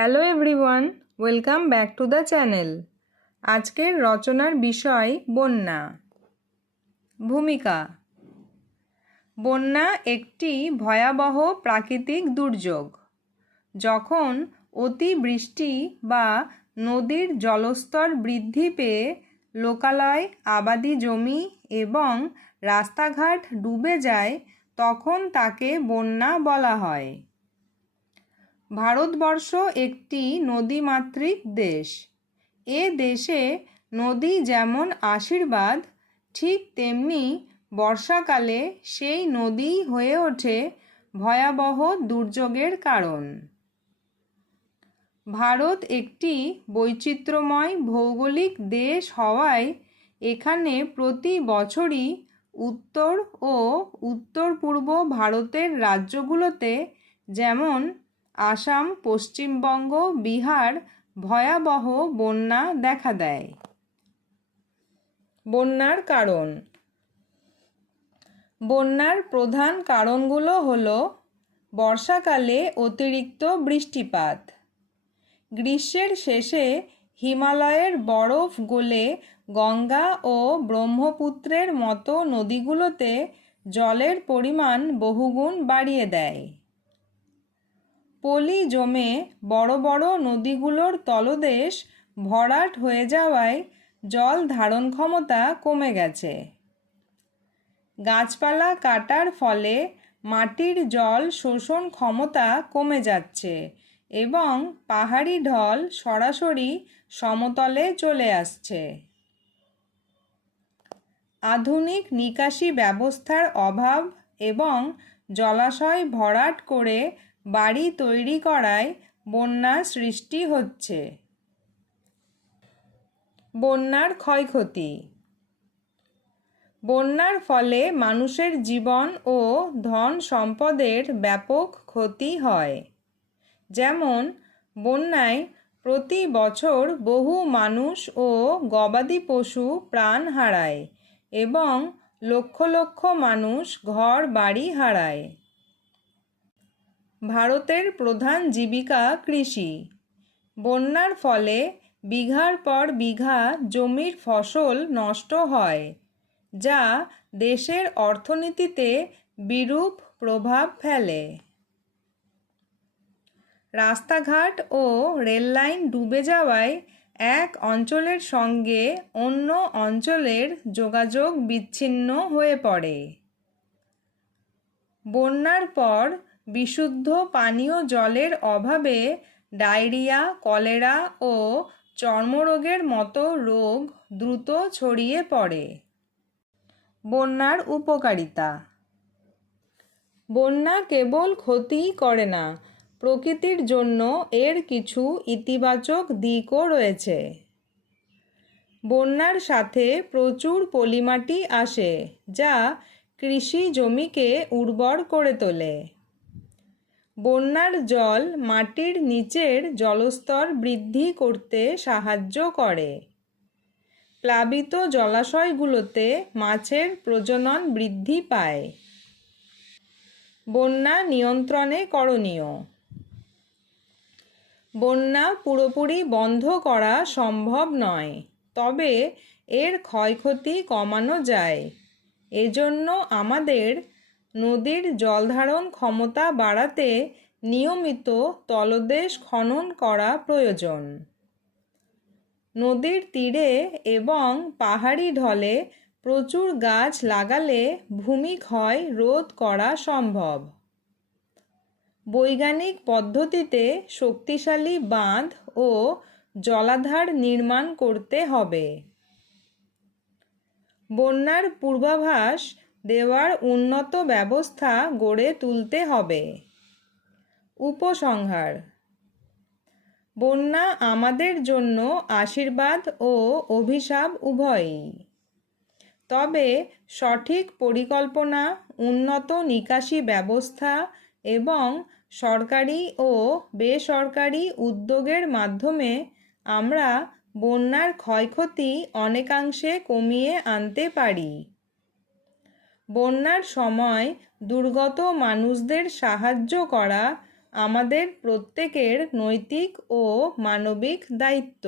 Hello everyone, welcome back to the channel. আজকের রচনার বিষয় বন্যা। ভূমিকা। বন্যা একটি ভয়াবহ প্রাকৃতিক দুর্যোগ। যখন অতিবৃষ্টি বা নদীর জলস্তর বৃদ্ধি পেয়ে লোকালয়, আবাদি জমি এবং রাস্তাঘাট ডুবে যায়, তখন তাকে বন্যা বলা হয়। ভারতবর্ষ একটি নদীমাতৃক দেশ। এ দেশে নদী যেমন আশীর্বাদ, ঠিক তেমনি বর্ষাকালে সেই নদী হয়ে ওঠে ভয়াবহ দুর্যোগের কারণ। ভারত একটি বৈচিত্র্যময় ভৌগোলিক দেশ হওয়ায় এখানে প্রতি বছরই উত্তর ও উত্তর পূর্ব ভারতের রাজ্যগুলোতে, যেমন আসাম, পশ্চিমবঙ্গ, বিহার, ভয়াবহ বন্যা দেখা দেয়। বন্যার কারণ। বন্যার প্রধান কারণগুলো হলো: বর্ষাকালে অতিরিক্ত বৃষ্টিপাত, গ্রীষ্মের শেষে হিমালয়ের বরফ গলে গঙ্গা ও ব্রহ্মপুত্রের মতো নদীগুলোতে জলের পরিমাণ বহুগুণ বাড়িয়ে দেয়, পলি জমে বড় বড় নদীগুলোর তলদেশ ভরাট হয়ে যাওয়ায় জল ধারণ ক্ষমতা কমে গেছে, গাছপালা কাটার ফলে মাটির জল শোষণ ক্ষমতা কমে যাচ্ছে এবং পাহাড়ি ঢল সরাসরি সমতলে চলে আসছে, আধুনিক নিকাশি ব্যবস্থার অভাব এবং জলাশয় ভরাট করে বাড়ি তৈরি করায় বন্যার সৃষ্টি হচ্ছে। বন্যার ক্ষয়ক্ষতি। বন্যার ফলে মানুষের জীবন ও ধন সম্পদের ব্যাপক ক্ষতি হয়। যেমন, বন্যায় প্রতি বছর বহু মানুষ ও গবাদি পশু প্রাণ হারায় এবং লক্ষ লক্ষ মানুষ ঘর বাড়ি হারায়। ভারতের প্রধান জীবিকা কৃষি। বন্যার ফলে বিঘার পর বিঘা জমির ফসল নষ্ট হয়, যা দেশের অর্থনীতিতে বিরূপ প্রভাব ফেলে। রাস্তাঘাট ও রেললাইন ডুবে যাওয়ায় এক অঞ্চলের সঙ্গে অন্য অঞ্চলের যোগাযোগ বিচ্ছিন্ন হয়ে পড়ে। বন্যার পর বিশুদ্ধ পানীয় জলের অভাবে ডায়রিয়া, কলেরা ও চর্মরোগের মতো রোগ দ্রুত ছড়িয়ে পড়ে। বন্যার উপকারিতা। বন্যা কেবল ক্ষতিই করে না, প্রকৃতির জন্য এর কিছু ইতিবাচক দিকও রয়েছে। বন্যার সাথে প্রচুর পলিমাটি আসে, যা কৃষি জমিকে উর্বর করে তোলে। বন্যার জল মাটির নিচের জলস্তর বৃদ্ধি করতে সাহায্য করে। প্লাবিত জলাশয়গুলোতে মাছের প্রজনন বৃদ্ধি পায়। বন্যা নিয়ন্ত্রণে করণীয়। বন্যা পুরোপুরি বন্ধ করা সম্ভব নয়, তবে এর ক্ষয়ক্ষতি কমানো যায়। এজন্য আমাদের নদীর জলধারণ ক্ষমতা বাড়াতে নিয়মিত তলদেশ খনন করা প্রয়োজন। নদীর তীরে এবং পাহাড়ি ঢলে প্রচুর গাছ লাগালে ভূমিক্ষয় রোধ করা সম্ভব। বৈজ্ঞানিক পদ্ধতিতে শক্তিশালী বাঁধ ও জলাধার নির্মাণ করতে হবে। বন্যার পূর্বাভাস দেওয়ার উন্নত ব্যবস্থা গড়ে তুলতে হবে। উপসংহার। বন্যা আমাদের জন্য আশীর্বাদ ও অভিশাপ উভয়ই। তবে সঠিক পরিকল্পনা, উন্নত নিকাশি ব্যবস্থা এবং সরকারি ও বেসরকারি উদ্যোগের মাধ্যমে আমরা বন্যার ক্ষয়ক্ষতি অনেকাংশে কমিয়ে আনতে পারি। বন্যার সময় দুর্গত মানুষদের সাহায্য করা আমাদের প্রত্যেকের নৈতিক ও মানবিক দায়িত্ব।